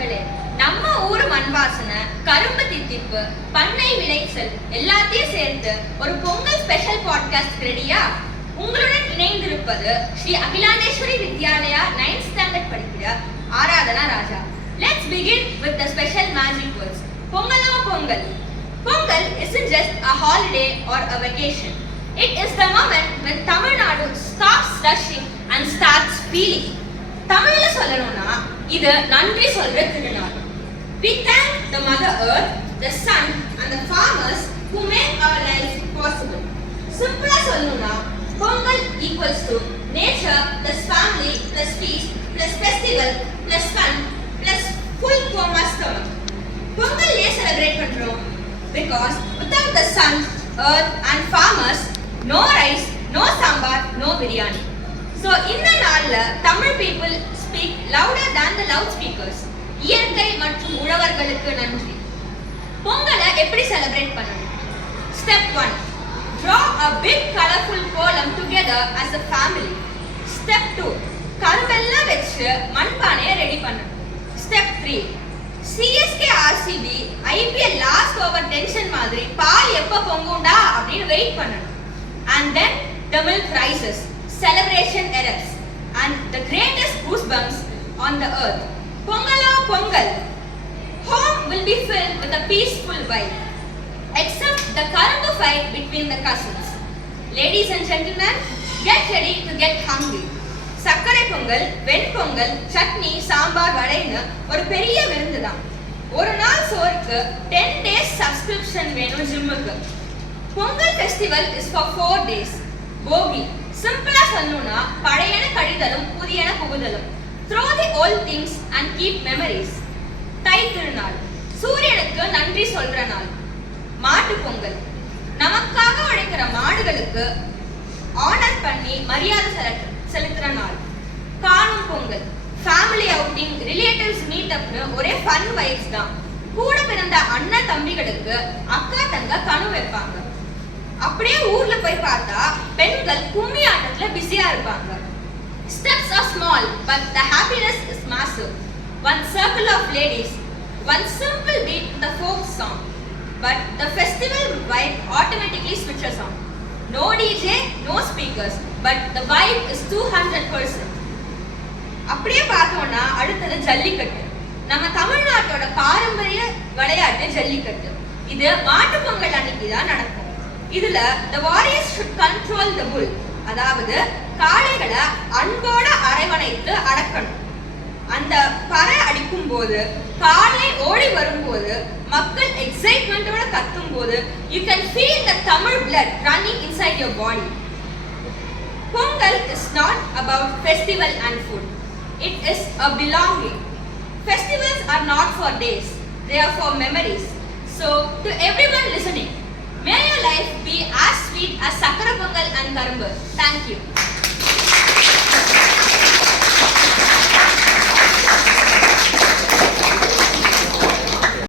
மக்களே, நம்ம ஊர் மண் வாசனை, கரும்பு தித்திப்பு, பண்ணை விளைச்சல் எல்லாத்தையும் சேர்த்து ஒரு பொங்கல் ஸ்பெஷல் பாட்காஸ்ட் ரெடியா? உங்களுடன் இணைந்திருப்பது ஸ்ரீ அகிலாண்டேஸ்வரி வித்யாலயா 9th ஸ்டாண்டர்ட் படிக்கிற ஆராதனா ராஜா. Let's begin with the special magic words. Pongalama Pongal. Pongal isn't just a holiday or a vacation. It is the moment when Tamil Nadu stops rushing and starts feeling. தமிழ்ல சொல்லணும்னா இது நன்றி சொல்ற திருநாள். We thank the Mother Earth, the sun and the farmers who make our life possible. சிம்பிளா சொல்லணும்னா Pongal equals to nature plus family plus feast plus festival plus fun plus full coma stomach. Pongal ஏன் celebrate பண்றோம்? Because without the sun, earth and farmers, no rice, no sambar, no biryani. So இந்த நாள்ல Tamil people speak louder than the loudspeakers. இயற்கை மற்றும் உழவர்களுக்கு நன்றி. பொங்கலை எப்படி செலிப்ரேட் பண்ணணும்? Step 1. Draw a big colorful column together as a family. Step 2. கரும்பெல்லாம் வச்சு மண்பானையை ரெடி பண்ணணும். Step 3. CSK RCB IPL last over tension மாதிரி பால் எப்ப பொங்குண்டா அப்படின்னு வெயிட் பண்ணணும். And then the milk rises, celebration erupts, and the greatest goosebumps on the earth. Pongala Pongal. Home will be filled with a peaceful vibe, except the karumbu fight between the cousins. Ladies and gentlemen, get ready to get hungry. சக்கரை பொங்கல், வெண்பொங்கல், சட்னி, சாம்பார், வடைன்னு ஒரு பெரிய விருந்து தான். ஒரு நாள் சோறுக்கு 10 days subscription வேணும் ஜிம்முக்கு. Pongal festival is for 4 days. போகி சிம்பிளா சொல்லணும்னா பழையன கழிதலும் புதியன புகுதலும். Throw the old things and keep memories. தை திருநாள் சூரியனுக்கு நன்றி சொல்ற நாள். மாட்டு பொங்கல் நமக்காக உழைக்கிற மாடுகளுக்கு ஆனர் பண்ணி மரியாதை செலுத்துற நாள். Kaanum Pongal family outing, relatives meet அப்னு ஒரே ஃபன் வைப்ஸ் தான். கூட பிறந்த அண்ணன் தம்பிகளுக்கு அக்கா தங்க கனு வைப்பாங்க. அப்படியே ஊர்ல போய் பார்த்தா பெண்கள் கும்மி ஆட்டத்துல பிஸியா இருப்பாங்க. Steps are small but the happiness is massive. One circle of ladies, one simple beat to the folk song, but the festival vibe automatically switches on. No DJ, no speakers, but the vibe is 200%. அப்படியே பார்த்தோம்னா அடுத்தது ஜல்லிக்கட்டு. நம்ம தமிழ்நாட்டோட பாரம்பரிய விளையாட்டு ஜல்லிக்கட்டு. இது மாட்டு பொங்கல் அன்னைக்கு தான் நடக்கும். இதுல the warriors should control the bull, அதாவது காளைகளை அன்போட அரவணைத்து அடக்கணும். அந்த பறை அடிக்கும் போது, காளை ஓடி வரும்போது, மக்கள் எக்ஸைட்மெண்டோட கத்தும் போது you can feel the Tamil blood running inside your body. Pongal is not about festival and food. It is a belonging. Festivals are not for days, they are for memories. So to everyone listening, may your life be as sweet as Sakara Pongal and Karumbu. Thank you.